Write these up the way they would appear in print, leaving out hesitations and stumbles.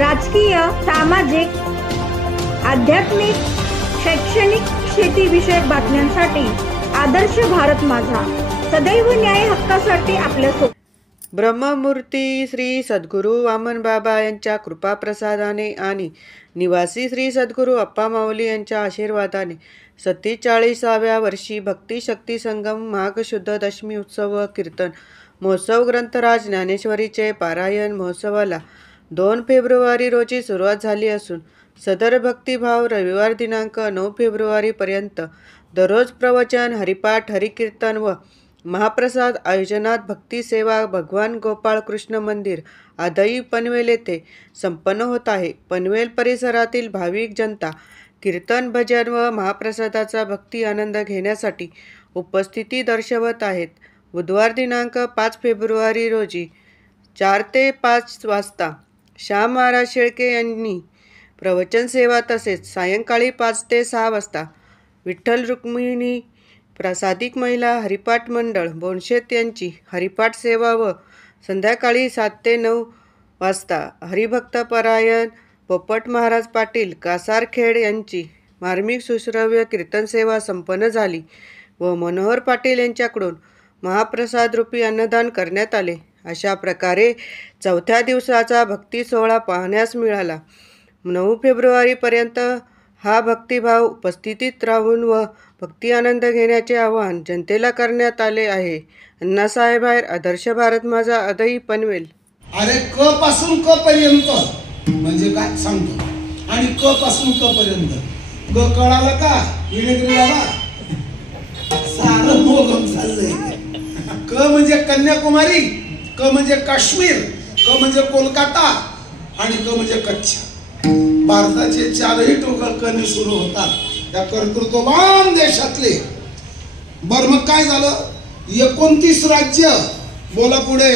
राजकीय, सामाजिक, आध्यात्मिक, शैक्षणिक, शेतीविषयक बातम्यांसाठी आदर्श भारत माझा सदैव न्याय हक्कासाठी आपल्यासोबत. ब्रह्ममूर्ती श्री सद्गुरू वामन बाबा यांच्या कृपाप्रसादाने आणि निवासी श्री सद्गुरू अप्पा माऊली यांच्या आशीर्वादाने 47व्या वर्षी भक्ती शक्ती संगम माघ शुद्ध दशमी उत्सव व कीर्तन महोत्सव ग्रंथराज ज्ञानेश्वरीचे पारायण महोत्सवाला 2 फेब्रुवारी रोजी सुरुवात झाली असून सदर भक्तिभाव रविवार दिनांक 9 फेब्रुवारीपर्यंत दररोज प्रवचन, हरिपाठ, हरिकीर्तन व महाप्रसाद आयोजनात भक्ती सेवा भगवान गोपाळ कृष्ण मंदिर आदई पनवेल येथे संपन्न होत आहे. पनवेल परिसरातील भाविक जनता कीर्तन, भजन व महाप्रसादाचा भक्ती आनंद घेण्यासाठी उपस्थिती दर्शवत आहेत. बुधवार दिनांक 5 फेब्रुवारी रोजी 4 ते 5 वाजता श्याम महाराज शेळके यांनी प्रवचन सेवा तसेच सायंकाळी 5 ते 6 वाजता विठ्ठल रुक्मिणी प्रासादिक महिला हरिपाठ मंडळ बोनशेत यांची हरिपाठ सेवा व संध्याकाळी 7 ते 9 वाजता हरिभक्तपरायण पोपट महाराज पाटील कासारखेड यांची मार्मिक सुश्रव्य कीर्तन सेवा संपन्न झाली व मनोहर पाटील यांच्याकडून महाप्रसाद रूपी अन्नदान करण्यात आले. अशा प्रकारे 4थ्या दिवसाचा भक्ती सोहळा पाहण्यास मिळाला. 9 फेब्रुवारीपर्यंत हा भक्तिभाव उपस्थितीत राहून व भक्ती आनंद घेण्याचे आवाहन जनतेला करण्यात आले आहे. अण्णासाहेब आहेर, आदर्श भारत माझा, आदई पनवेल. अरे क पासून क पर्यंत म्हणजे काय सांगतो, आणि क पासून क पर्यंत ग कळाला का विनगरी बाबा सारं मोगम चाललंय. क म्हणजे कन्याकुमारी, क म्हणजे काश्मीर, क म्हणजे कोलकाता आणि क म्हणजे कच्छ. भारताचे 4ही टोक कने सुरू होतात त्या कर्तृत्ववान देशातले. बर मग काय झालं, 29 राज्य बोला पुढे,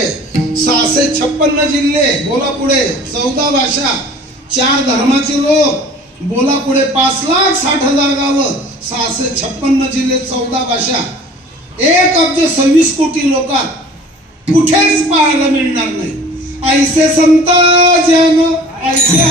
656 जिल्हे बोला पुढे, 14 भाषा, 4 धर्माचे लोक बोला पुढे, 5,60,000 गावं, 656 जिल्हे, 14 भाषा, 1,26 कोटी लोकात कुठेच पाहायला मिळणार नाही. ऐसे संत जन ऐसे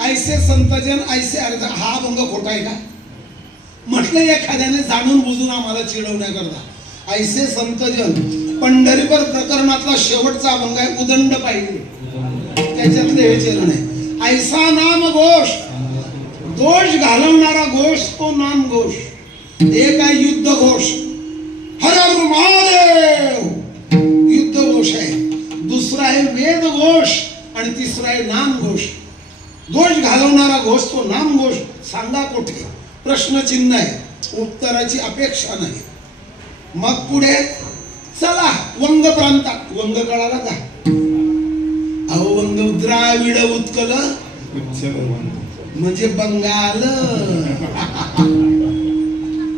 ऐसे संतजन ऐसे अर्थ. हा अभंग खोटा आहे का म्हटलं एखाद्याने जाणून बुजून आम्हाला चिडवण्याकरता. ऐसे संतजन पंढरीपर प्रकरणातला शेवटचा अभंग आहे, उदंड पाहिजे त्याच्यातले हे चरण आहे. ऐसा नाम घोष, दोष घालवणारा घोष तो नाम घोष. एक आहे युद्ध घोष, हर हर महादेव युद्ध घोष आहे. दुसरा आहे वेद घोष आणि तिसरा आहे नाम घोष. दोष घालवणारा घोष तो नाम घोष. सांगा कुठे, प्रश्नचिन्ह आहे, उत्तराची अपेक्षा नाही. मग पुढे चला वंग प्रांतात. वंग कळाला का, अहो वंग द्राविड उत्कल म्हणजे बंगाल.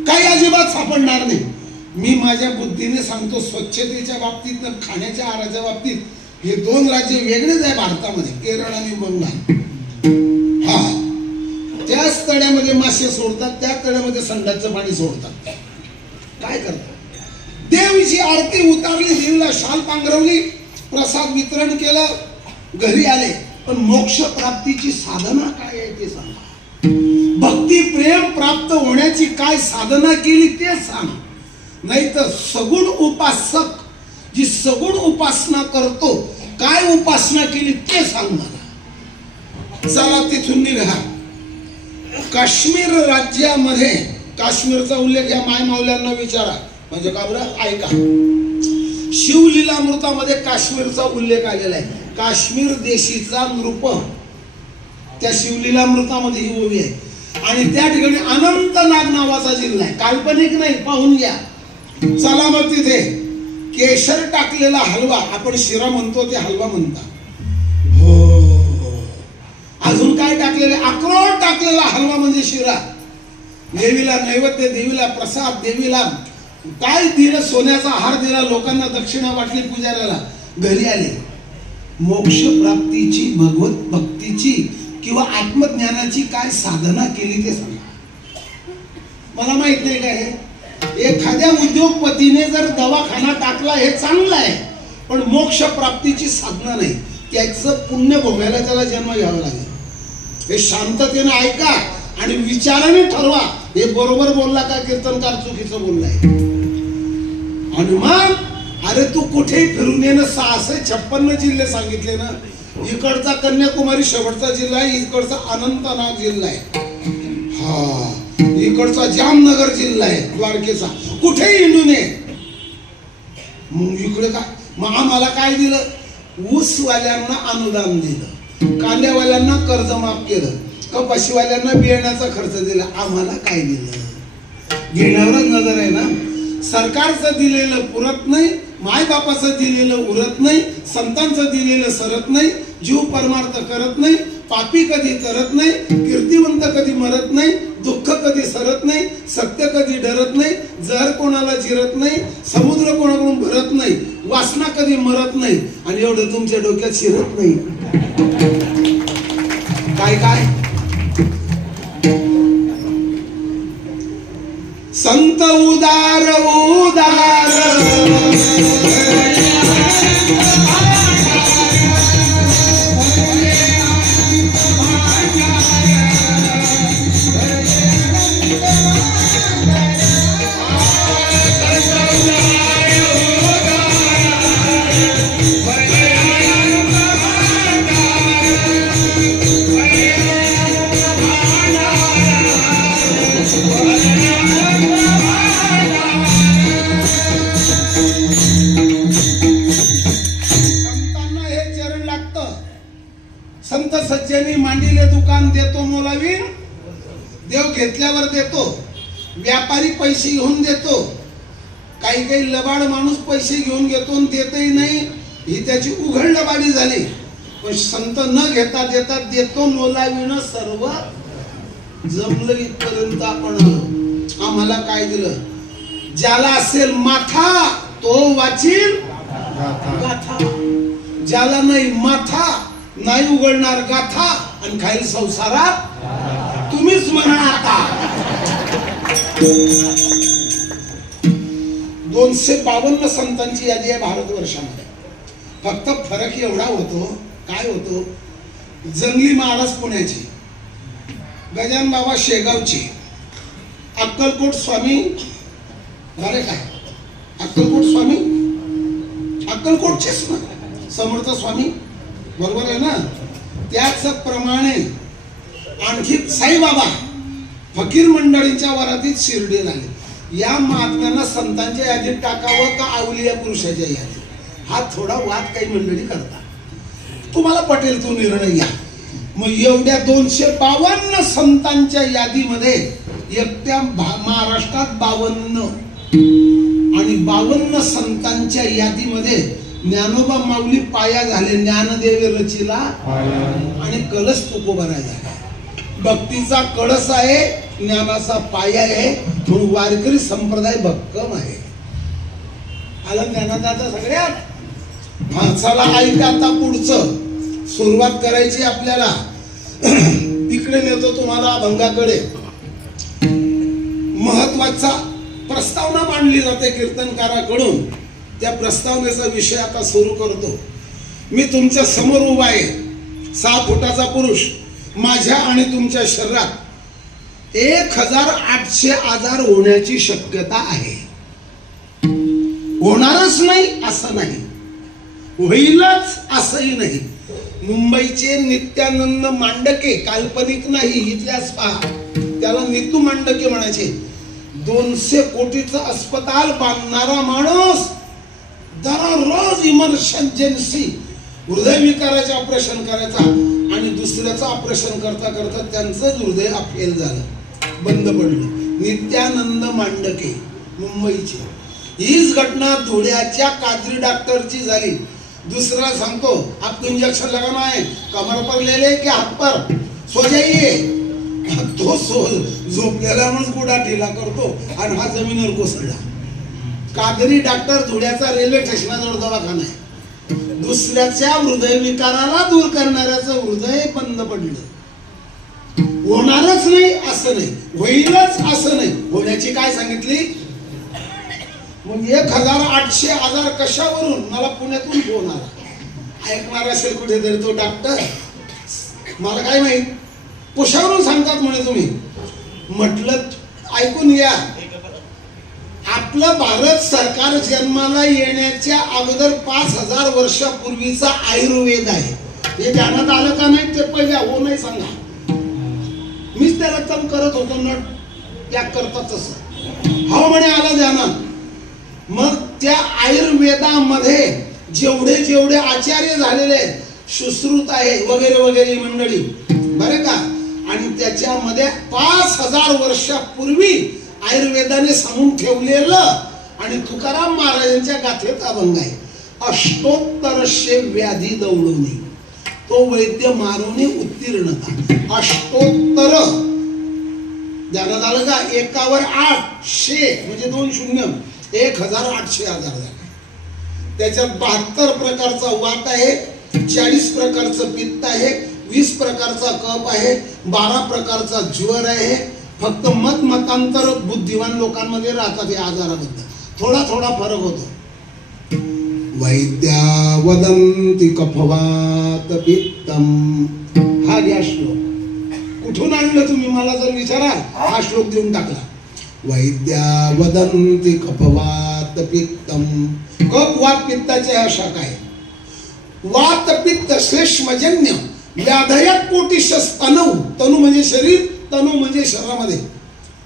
काही अजिबात सापडणार नाही. मी माझ्या बुद्धीने सांगतो, स्वच्छतेच्या बाबतीत खाण्याच्या आहाराच्या बाबतीत हे 2 राज्य वेगळेच आहे भारतामध्ये, केरळ आणि बंगाल. हा, त्याच तळ्यामध्ये मासे सोडतात, त्या तळ्यामध्ये संडाचं पाणी सोडतात. काय करतात, देवीची आरती उतारली, देवीला शाल पांघरवली, प्रसाद वितरण केलं, घरी आले. पण मोक्ष प्राप्तीची साधना काय आहे ते सांगा. भक्ती प्रेम प्राप्त होण्याची काय साधना केली ते सांग. नाही तर सगुण उपासक जी सगुण उपासना करतो काय उपासना केली ते सांग मला. चला तिथून निघा. काश्मीर राज्यामध्ये काश्मीरचा उल्लेख या माय माऊल्यांना विचारा, म्हणजे का बरं ऐका. शिवलीलामृतामध्ये काश्मीरचा उल्लेख आलेला आहे. काश्मीर देशीचा नृप त्या शिवलीलामृतामध्ये ही ओवी आहे. आणि त्या ठिकाणी अनंतनाग नावाचा जिल्हा आहे, काल्पनिक नाही, पाहून घ्या. चला मग तिथे केशर टाकलेला हलवा, आपण शिरा म्हणतो ते हलवा म्हणतात. हो, अजून काय टाकलेले, अक्रोड टाकलेला हलवा म्हणजे शिरा. देवीला नैवेद्य, देवीला प्रसाद, देवीला काय दिलं, सोन्याचा हार दिला, लोकांना दक्षिणा वाटली, पुजाऱ्याला घरी आले. मोक्ष प्राप्तीची, भगवत भक्तीची किंवा आत्मज्ञानाची काय साधना केली ते सांगा. मला माहित नाही काय हे. एखाद्या उद्योगपतीने जर दवाखाना टाकला हे चांगलं आहे, पण मोक्ष प्राप्तीची साधना नाही. त्याचं पुण्य भोगायला त्याला जन्म घ्यावा लागेल. हे शांततेने ऐका आणि विचाराने ठरवा, हे बरोबर बोलला का कीर्तनकार चुकीचं बोललाय. आणि मग अरे तू कुठेही फिरून ये ना, 656 जिल्हे सांगितले ना. इकडचा कन्याकुमारी शेवटचा जिल्हा आहे, इकडचा अनंतनाग जिल्हा आहे, हा इकडचा जामनगर जिल्हा आहे द्वारकेचा. कुठेही हिंडून ये. मग इकडे काय, मग आम्हाला काय दिलं? ऊसवाल्यांना अनुदान दिलं, कांद्यावाल्यांना कर्ज माफ केलं, कपाशीवाल्यांना बियाण्याचा खर्च दिला. आम्हाला काय दिलं? घेण्यावरच नजर आहे ना. सरकारचं दिलेलं पुरत नाही, मायबापाचं दिलेलं उरत नाही, संतांचं दिलेलं सरत नाही, जीव परमार्थ करत नाही, पापी कधी करत नाही, कीर्तिवंत कधी मरत नाही, दुःख कधी सरत नाही, सत्य कधी डरत नाही, जहर कोणाला जिरत नाही, समुद्र कोणाकडून भरत नाही, वासना कधी मरत नाही, आणि एवढं तुमच्या डोक्यात शिरत नाही. काय काय संत उदार उदार संत सज्जनी मांडीले दुकान देतो मोलावी, देव घेतल्यावर देतो, व्यापारी पैसे घेऊन देतो. काही काही लबाड माणूस पैसे घेऊन घेतो आणि देतही नाही, ही त्याची उघड लबाडी झाली. पण संत न घेता देता देतो मोलावीनं सर्व जमलं इथपर्यंत. आपण आम्हाला काय दिलं? ज्याला असेल माथा तो वाचील गाथा, ज्याला नाही माथा नाही उघडणार गाथा, आणि खाईल संसारात तुम्हीच म्हणा आता. 252 संतांची यादी आहे भारतवर्षामध्ये. फक्त फरक एवढा होतो, काय होतो? जंगली महाराज पुण्याची, गजानन बाबा शेगावची, अक्कलकोट स्वामी, अरे काय अक्कलकोट स्वामी, अक्कलकोटचेच ना समर्थ स्वामी, बरोबर आहे ना. त्याचप्रमाणे आणखी साईबाबा फकीर मंडळींच्या वरातीत शिर्डीला आले. या महात्म्यांना संतांच्या यादीत टाकावं का अवलिया पुरुषाच्या यादीत? हा थोडा वाद काही मंडळी करतात. तुम्हाला पटेल तो निर्णय घ्या. मग एवढ्या 252 संतांच्या यादीमध्ये एकट्या महाराष्ट्रात 52 आणि 52 संतांच्या यादीमध्ये ज्ञानोबा माऊली पाया झाले, ज्ञानदेव रचिला आणि कलश तुकोबरा झाला. भक्तीचा कळस आहे, ज्ञानाचा पाया आहे, म्हणून वारकरी संप्रदाय भक्कम आहे. आलं ज्ञानादाता सगळ्यात. चला ऐका आता पुढचं. सुरुवात करायची आपल्याला. इकडे नेतो तुम्हाला अभंगाकडे. महत्वाचा प्रस्तावना मांडली जाते कीर्तनकाराकडून. त्या प्रस्तावनेचा विषय आता सुरू करतो. मी तुमच्या समोर उभा आहे, 6 फुटाचा पुरुष. माझ्या आणि तुमच्या शरीरात 1800 आजार होण्याची शक्यता आहे. होणारच नाही असं नाही, होईलच असंही नाही. मुंबईचे नित्यानंद मांडके, काल्पनिक नाही, इतिहास पहा, त्याला नितू मांडके म्हणायचे. 200 कोटीचं अस्पताल बांधणारा माणूस दररोज इमर्जन्सी हृदयविकाराचे ऑपरेशन करायचा, आणि दुसऱ्याचं ऑपरेशन करता करता त्यांचं हृदय फेल झालं, बंद पडलं. नित्यानंद मांडके मुंबईचे. हीच घटना धुळ्याच्या काजरी डॉक्टरची झाली. दूसरा सांगतो, आपको इंजेक्शन लगाना है, कमर पर ले ले के हाथ पर, सो जाइए. तो झोपलेला माणूस गुडा ढिला करतो आणि हा जमिनीवर कोसळला. कादरी डॉक्टर धुळ्याचा रेल्वे स्टेशनाजवळ दवाखाना आहे. दुसऱ्याच्या हृदय विकाराला दूर करणाऱ्याचं हृदय बंद पडलं. होणारच नाही असं नाही, होईलच असं नाही, होण्याची काय सांगितली. मग 1800 कशावरून मला पुण्यातून फोन आला. ऐकणार असेल कुठेतरी तो डॉक्टर, मला काय माहित कशावरून सांगतात म्हणे तुम्ही. म्हटलं ऐकून घ्या, आपलं भारत सरकार जन्माला येण्याच्या अगोदर 5000 वर्षापूर्वीचा आयुर्वेद आहे. हे ध्यानात आलं का नाही ते पहिले हो नाही सांगा. मीच त्याला तम करत होतो नट त्या करतात तसं हो म्हणे आलं ध्यानात. मग त्या आयुर्वेदामध्ये जेवढे जेवढे आचार्य झालेले आहेत, सुश्रुत आहे वगैरे वगैरे मंडळी बरे का, आणि त्याच्यामध्ये 5000 वर्षापूर्वी आयुर्वेदाने सांगून ठेवलेलं आणि तुकाराम महाराजांच्या गाथेत अभंग आहे. अष्टोत्तरशे व्याधी दौडवणे तो वैद्य मारुनी उत्तीर्णता. अष्टोत्तर ध्यानात आलं का, एकावर 800 म्हणजे 2 शून्य 1800 झाले. त्याच्यात 72 प्रकारचा वात आहे, 40 प्रकारचं पित्त आहे, 20 प्रकारचा कफ आहे, 12 प्रकारचा ज्वर आहे. फक्त मतांतर बुद्धिवान लोकांमध्ये राहतात या आजाराबद्दल, थोडा थोडा फरक होतो. वैद्या वदंती कफवात पित्तम, हा घ्या श्लोक. कुठून आणलं तुम्ही मला जर विचाराल, हा श्लोक देऊन टाकला. वैद्या वदंती कफवात पित्तम, कफ वात पित्ताच्या ह्या शाखा आहे. वात पित्त श्लेष्मजन्य व्याधया कोटिशस तनू, तनू म्हणजे शरीर, तनू म्हणजे शरीरामध्ये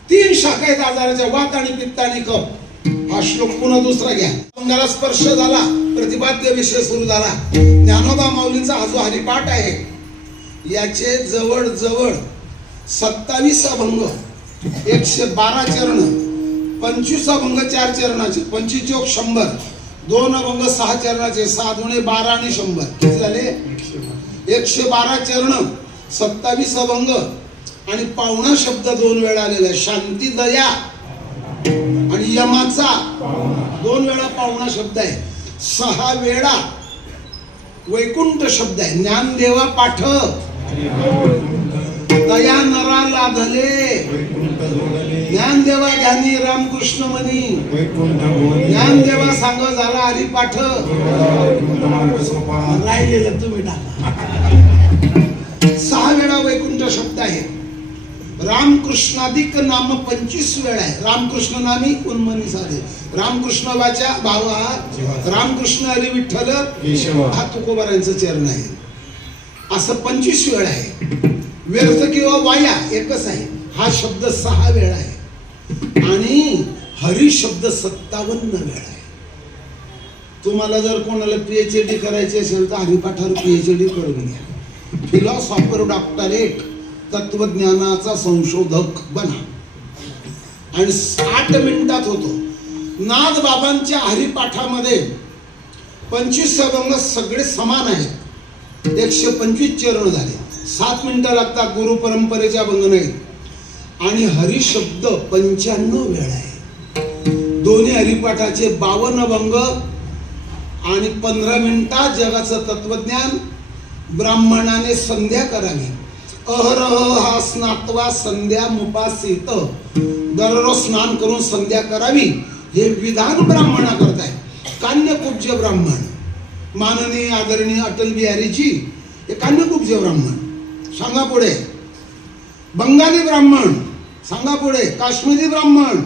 3 शाखा आहेत आजाराच्या, वात आणि पित्त आणि कफ. हा श्लोक पुन्हा दुसरा घ्या. अंगाला स्पर्श झाला, प्रतिपाद्य विषय सुरू झाला. ज्ञानोबा माऊलींचा हा जो हरिपाठ आहे याचे जवळ जवळ 27 अभंग, 112 चरण, 25 अभंग 4 चरणाचे, 25 + 100, 2 अभंग 6 चरणाचे, 6 दुणे 12 आणि 100 किती झाले 112 चरण, 27 अभंग आणि पावणा शब्द 2 वेळा आलेला आहे. शांती दया आणि यमाचा 2 वेळा पावणा शब्द आहे. 6 वेळा वैकुंठ शब्द आहे. ज्ञानदेवा पाठ दया नरा लाधले, ज्ञानदेवा ज्ञानी रामकृष्ण मनी, ज्ञानदेवा सांग झाला हरिपाठ. राहिलेलं तुम्ही टाका. 6 वेळा वैकुंठ शब्द आहे. रामकृष्णाधिक नाम 25 वेळा आहे. रामकृष्ण नामी उन्मनी साधे, रामकृष्ण वाचा भावा, रामकृष्ण हरी विठ्ठल हा तुकोबारांचं चरण आहे. असं 25 वेळा आहे. व्यर्थ किंवा वाया एकच आहे. हा शब्द 6 वेळा आहे आणि हरी शब्द 57 वेळा आहे. तुम्हाला जर कोणाला PhD करायची असेल तर हरिपाठावर PhD करून घ्या. फिलॉसॉफर डॉक्टरेट, तत्वज्ञानाचा संशोधक बना आणि 60 मिनिटात होतो. नाथ बाबांच्या हरिपाठामध्ये 25 अभंग सगळे समान आहेत. 125 चरण झाले. 7 मिनिटं लागतात. गुरु परंपरेचे अभंग नाहीत. आणि हरी शब्द 95 वेळा आहे. दोन्ही हरिपाठाचे 52 अभंग आणि 15 मिनिटात जगाचं तत्वज्ञान. ब्राह्मणाने संध्या करावी. अहरह हा स्नात्वा संध्या मुपासित, दररोज स्नान करून संध्या करावी हे विधान ब्राह्मणा करताय. कान्यकुब्ज ब्राह्मण माननीय आदरणीय अटल बिहारीजी हे कान्यकुब्ज ब्राह्मण. सांगा पुढे. बंगाली ब्राह्मण सांगा पुढे. काश्मीरी ब्राह्मण,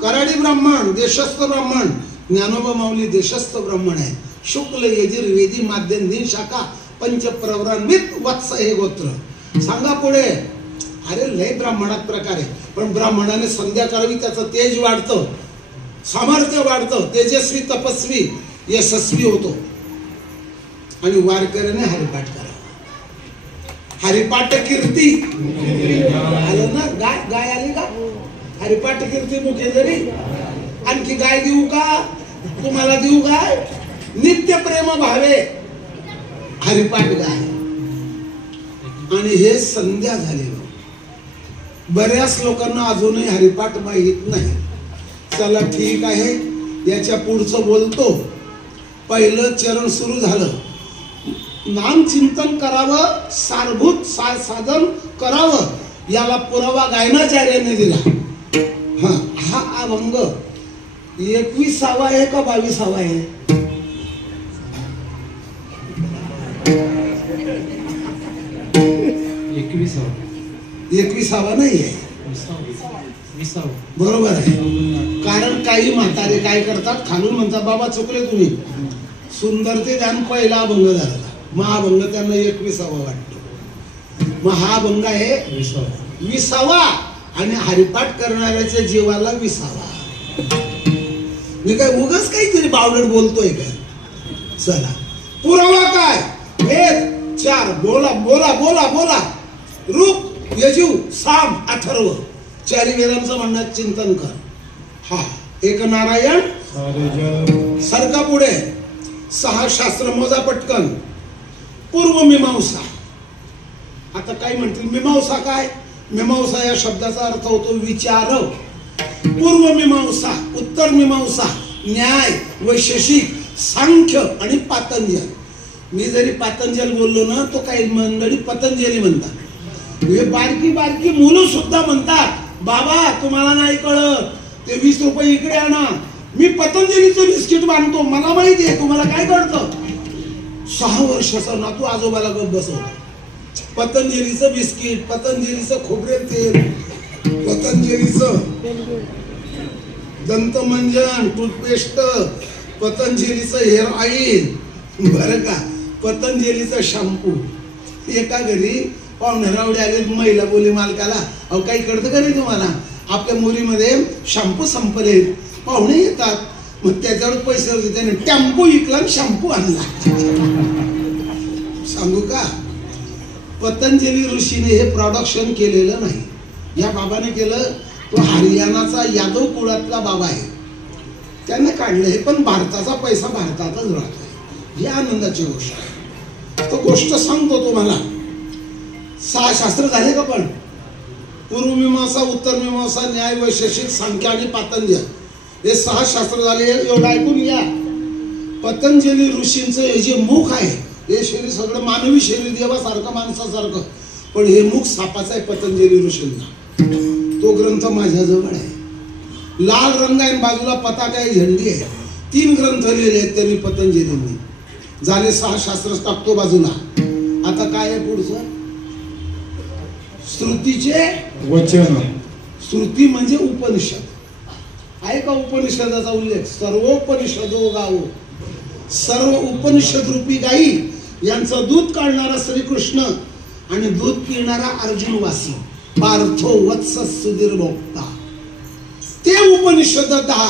कराडी ब्राह्मण, देशस्थ ब्राह्मण. ज्ञानोबा माऊली देशस्थ ब्राह्मण आहे. शुक्ल यजुर्वेदी माध्यम दिन शाखा पंचप्रवरान्वित वत्स हे गोत्र. सांगा पुढे. अरे लय ब्राह्मणात प्रकार आहे, पण ब्राह्मणाने संध्या करावी, त्याचं तेज वाढतं, सामर्थ्य वाढतं, तेजस्वी तपस्वी यशस्वी होतो. आणि वारकऱ्याने हरिपाठ करावा. हरिपाठ कीर्ती आलं ना. गाय आली का. हरिपाठ कीर्ती मुखे जरी. आणखी गाय देऊ का तुम्हाला, देऊ गाय. नित्य प्रेम भावे हरिपाठ गाय. आणि हे संध्या झाली. बऱ्याच लोकांना अजूनही हरिपाठ माहीत नाही. चला ठीक आहे, याच्या पुढचं बोलतो. पहिलं चरण सुरू झालं. नामचिंतन करावं, सारभूत साधन करावं, याला पुरावा गायनाचार्याने दिला. हा अभंग 21वा आहे का 22वा आहे? 21वा नाही आहे, 20वा. बरोबर आहे. कारण काही म्हातारे काय करतात, खालून म्हणतात बाबा चुकले तुम्ही, सुंदरते ध्यान पहिला अभंग झाला, महाअभंग त्यांना 21वा वाटतो. मग हा अभंग आहे 20वा आणि हरिपाठ करणाऱ्याच्या जीवाला 20वा. मी काय उगाच काहीतरी बावडट बोलतोय का? चला, पुरावा काय? वेद 4, बोला बोला बोला बोला, रूप यजु साम अथर्व, 4 वेदांचं म्हणणं चिंतन कर. हा एक नारायण, सरका पुढे 6 शास्त्र मोजा पटकन. पूर्व मीमांसा. आता काय म्हणतील मीमांसा काय? मीमांसा या शब्दाचा अर्थ होतो विचार. पूर्व मीमांसा, उत्तर मीमांसा, न्याय, वैशेषिक, सांख्य आणि पातंजल. मी जरी पातंजल बोललो ना, तो काही मंडळी पतंजली म्हणतात. हे बारकी बारकी मुलं सुद्धा म्हणतात बाबा तुम्हाला नाही कळत, ते 20 रुपये इकडे आणा, मी पतंजलीचं बिस्किट बांधतो, मला माहिती आहे, तुम्हाला काय कळतं? 6 वर्षाचा नातू आजोबाला गप बसवतो. पतंजलीचं बिस्किट, पतंजलीचं खोबरेल तेल, पतंजलीचं दंतमंजन, टूथपेस्ट, पतंजलीचं हेअर ऑइल, बरं का, पतंजलीचं शॅम्पू. एका घरी पाहुणे आले, महिला बोली मालकाला, अहो काही कळतं का नाही तुम्हाला, आपल्या मुलीमध्ये शॅम्पू संपले. पाहुणे येतात, मग त्याच्यावर पैसे होते, त्याने टेम्पो विकला आणि शॅम्पू आणला. सांगू का, पतंजली ऋषीने हे प्रोडक्शन केलेलं नाही, या बाबाने केलं. तो हरियाणाचा यादव कुळातला बाबा आहे, त्याने काढलं हे. पण भारताचा पैसा भारतातच राहतो, ही आनंदाची गोष्ट आहे. तो गोष्ट सांगतो तुम्हाला. 6 शास्त्र झाले का? पण पूर्व मीमांसा, उत्तर मीमांसा, न्याय, वैशेषिक, सांख्य आणि पातंजल, हे 6 शास्त्र झाले. एवढं ऐकून घ्या. पतंजली ऋषींचं हे जे मुख आहे, हे शरीर सगळं मानवी शरीर, देवासारखं माणसासारखं, पण हे मुख सापाचं आहे पतंजली ऋषींना. तो ग्रंथ माझ्याजवळ आहे, लाल रंग आहे, बाजूला पताका आहे, झेंडी आहे. 3 ग्रंथ लिहिले आहेत त्यांनी पतंजलींनी. झाले 6 शास्त्र, टाकतो बाजूला. आता काय आहे पुढचं? श्रुतीचे वचन. श्रुती म्हणजे उपनिषद आहे का? उपनिषदाचा उल्लेख सर्वोपनिषदो गावो, सर्व उपनिषद रूपी गाई यांचं दूध काढणारा श्रीकृष्ण आणि दूध पिणारा अर्जुन वासी पार्थो वत्स सुधीर भोक्ता. ते उपनिषद 10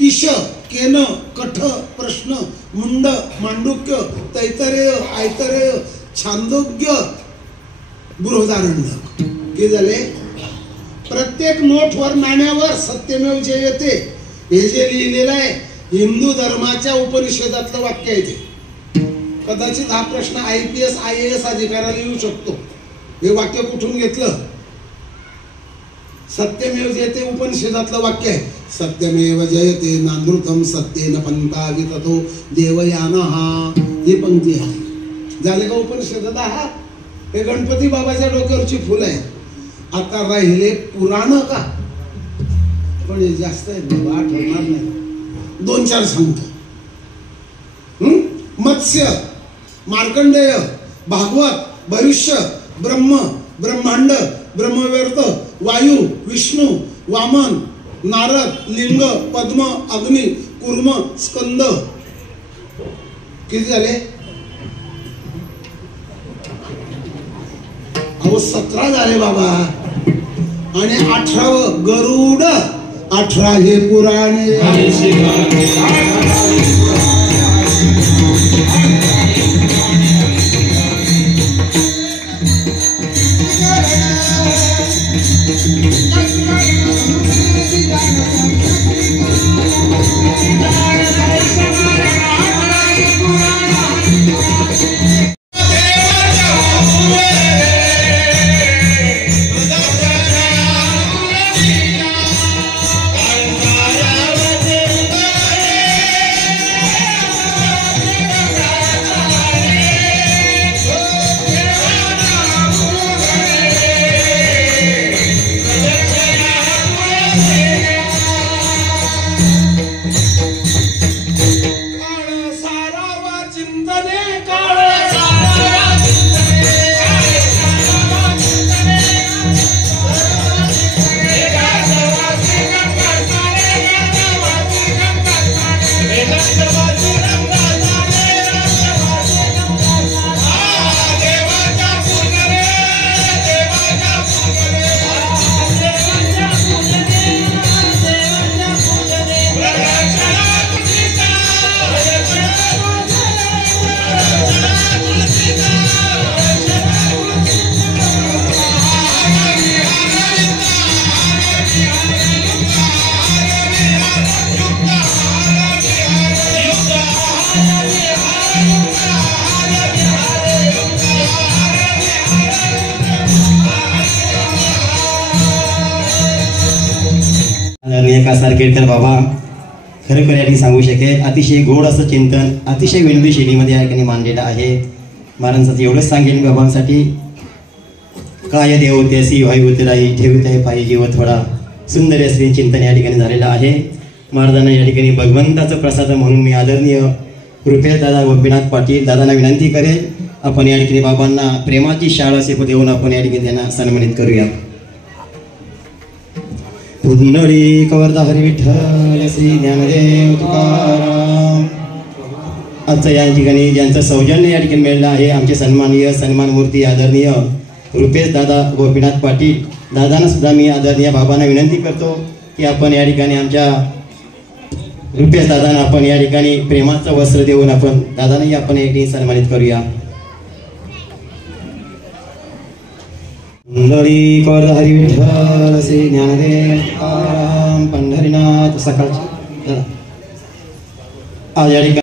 ईश, केन, कठ, प्रश्न, मुंड, मांडुक्य, तैतरेय, ऐतरेय, छांदोग्य, बृहदारण्यक. हे झाले. प्रत्येक नोटवर, नाण्यावर सत्यमेव जयते हे जे लिहिलेलं आहे, हिंदू धर्माच्या उपनिषदातलं वाक्य आहे ते. कदाचित हा प्रश्न IPS IAS अधिकाऱ्याला येऊ शकतो. हे वाक्य कुठून घेतलं? सत्यमेव जयते उपनिषदातलं वाक्य आहे. सत्यमेव जयते नानृतम सत्येन पंथा विततो देवयानः, ही पंक्ती आहे. झाले का उपनिषद 10? हे गणपती बाबाच्या डोक्यावरची फुलं आहे. आता राहिले पुराण का? पण हे जास्त आहे बाबा, आठवणार नाही. 2-4 सांगतो. मत्स्य, मार्कंडेय, भागवत, भविष्य, ब्रह्म, ब्रह्मांड, ब्रह्मव्यर्थ, वायू, विष्णू, वामन, नारद, लिंग, पद्म, अग्नी, कूर्म, स्कंद. किती झाले? अहो 17 झाले बाबा. आणि 18वं गरुड. 18 हे पुराणे. नियका सारखेडकर बाबा खरोखर या ठिकाणी सांगू शकेल. अतिशय गोड असं चिंतन अतिशय विनोदी शैलीमध्ये या ठिकाणी मांडलेलं आहे. महाराजांचं एवढंच सांगेल बाबांसाठी. काय देव त्यासी वाई उतराई ठेवित आहे पायी जीव थोडा सुंदर असले चिंतन या ठिकाणी झालेलं आहे. महाराजांना या ठिकाणी भगवंताचं प्रसाद म्हणून मी आदरणीय रुपेश दादा गोपीनाथ पाटील दादांना विनंती करेल आपण या ठिकाणी बाबांना प्रेमाची शाळा शिकू देऊन आपण या ठिकाणी त्यांना सन्मानित करूया. पुंडळी कवर्धा हरी विठ्ठल श्री ज्ञानदेव तुकाराम. आजचं या ठिकाणी ज्यांचं सौजन्य या ठिकाणी मिळालं आहे आमचे सन्मान मूर्ती आदरणीय रुपेश दादा गोपीनाथ पाटील दादांना सुद्धा मी आदरणीय बाबांना विनंती करतो की आपण या ठिकाणी आमच्या रुपेश दादांना आपण या ठिकाणी प्रेमाचं वस्त्र देऊन आपण दादांनाही आपण या ठिकाणी सन्मानित करूया. मंडळी कवर्धा हरी विठ्ठल श्री ज्ञानदेव तुकाराम पंढरीनाथ. सकाळची आज या ठिकाणी